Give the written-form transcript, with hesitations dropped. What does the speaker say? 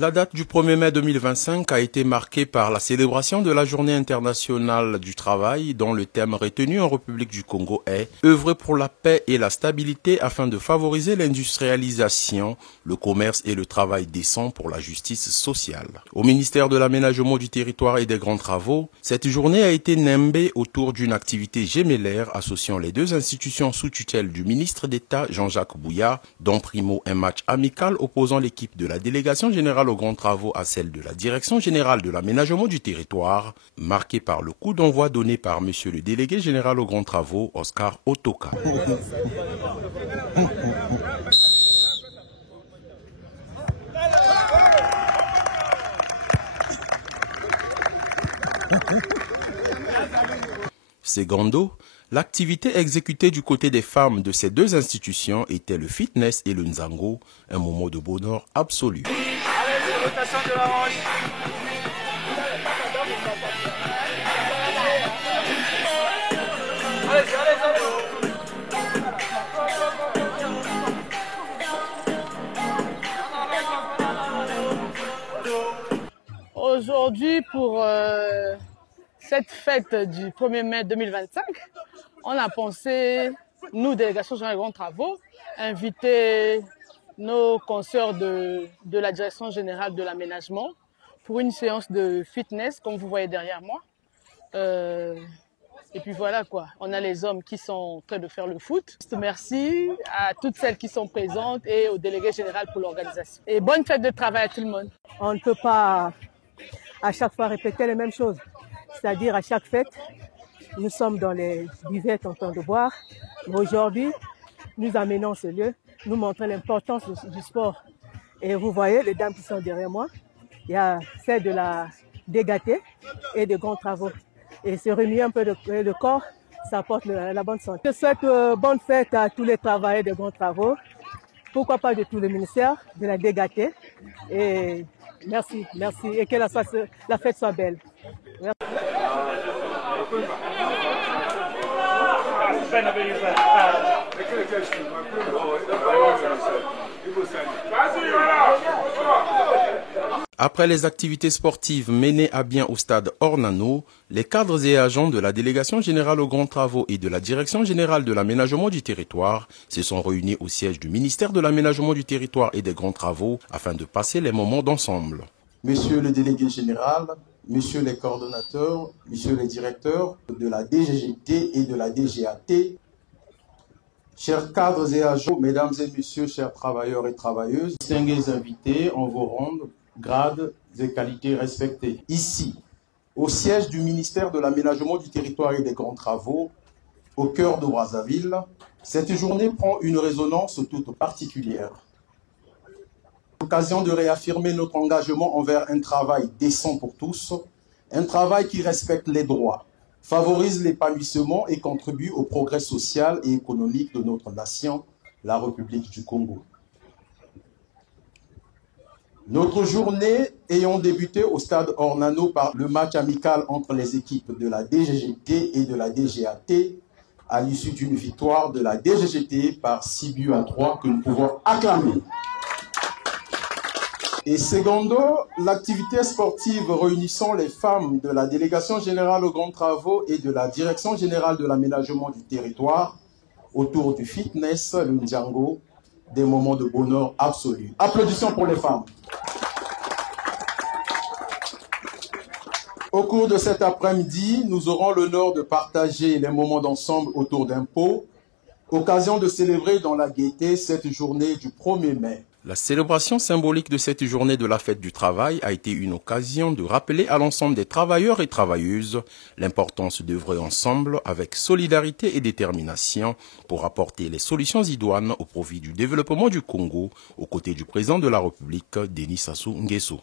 La date du 1er mai 2025 a été marquée par la célébration de la Journée internationale du travail dont le thème retenu en République du Congo est « Œuvrer pour la paix et la stabilité afin de favoriser l'industrialisation, le commerce et le travail décent pour la justice sociale ». Au ministère de l'Aménagement du territoire et des grands travaux, cette journée a été nimbée autour d'une activité gémellaire associant les deux institutions sous tutelle du ministre d'État Jean-Jacques Bouya, dont primo un match amical opposant l'équipe de la délégation générale aux grands travaux à celle de la Direction générale de l'aménagement du territoire, marqué par le coup d'envoi donné par monsieur le délégué général aux grands travaux, Oscar Otoka. Secondo, l'activité exécutée du côté des femmes de ces deux institutions était le fitness et le nzango, un moment de bonheur absolu. Allez-y, rotation de la hanche. Aujourd'hui, pour cette fête du 1er mai 2025, on a pensé, nous, délégation générale des grands travaux, inviter nos consoeurs de la Direction générale de l'aménagement pour une séance de fitness, comme vous voyez derrière moi. Et puis voilà quoi, on a les hommes qui sont en train de faire le foot. Merci à toutes celles qui sont présentes et au délégué général pour l'organisation. Et bonne fête de travail à tout le monde. On ne peut pas à chaque fois répéter les mêmes choses. C'est-à-dire à chaque fête, nous sommes dans les buvettes en train de boire. Mais aujourd'hui, nous amenons ce lieu, nous montrons l'importance du sport. Et vous voyez les dames qui sont derrière moi, il y a celle de la DGAT et de grands travaux. Et se remuer un peu le corps, ça apporte la bonne santé. Je souhaite bonne fête à tous les travailleurs de grands travaux, pourquoi pas de tout le ministère, de la DGAT. Et merci, merci. Et que la fête soit belle. Merci. Après les activités sportives menées à bien au stade Ornano, les cadres et agents de la Délégation générale aux grands travaux et de la Direction générale de l'aménagement du territoire se sont réunis au siège du ministère de l'aménagement du territoire et des grands travaux afin de passer les moments d'ensemble. Monsieur le délégué général, messieurs les coordonnateurs, messieurs les directeurs de la DGGT et de la DGAT, chers cadres et agents, mesdames et messieurs, chers travailleurs et travailleuses, distingués invités en vos rangs, grades et qualités respectées. Ici, au siège du ministère de l'Aménagement du territoire et des grands travaux, au cœur de Brazzaville, cette journée prend une résonance toute particulière. L'occasion de réaffirmer notre engagement envers un travail décent pour tous, un travail qui respecte les droits, favorise l'épanouissement et contribue au progrès social et économique de notre nation, la République du Congo. Notre journée ayant débuté au stade Ornano par le match amical entre les équipes de la DGGT et de la DGAT, à l'issue d'une victoire de la DGGT par 6-3 que nous pouvons acclamer. Et secondo, l'activité sportive réunissant les femmes de la Délégation générale aux grands travaux et de la Direction générale de l'aménagement du territoire autour du fitness, le Ndjango, des moments de bonheur absolu. Applaudissements pour les femmes. Au cours de cet après-midi, nous aurons l'honneur de partager les moments d'ensemble autour d'un pot, occasion de célébrer dans la gaieté cette journée du 1er mai. La célébration symbolique de cette journée de la fête du travail a été une occasion de rappeler à l'ensemble des travailleurs et travailleuses l'importance d'œuvrer ensemble avec solidarité et détermination pour apporter les solutions idoines au profit du développement du Congo aux côtés du président de la République, Denis Sassou Nguesso.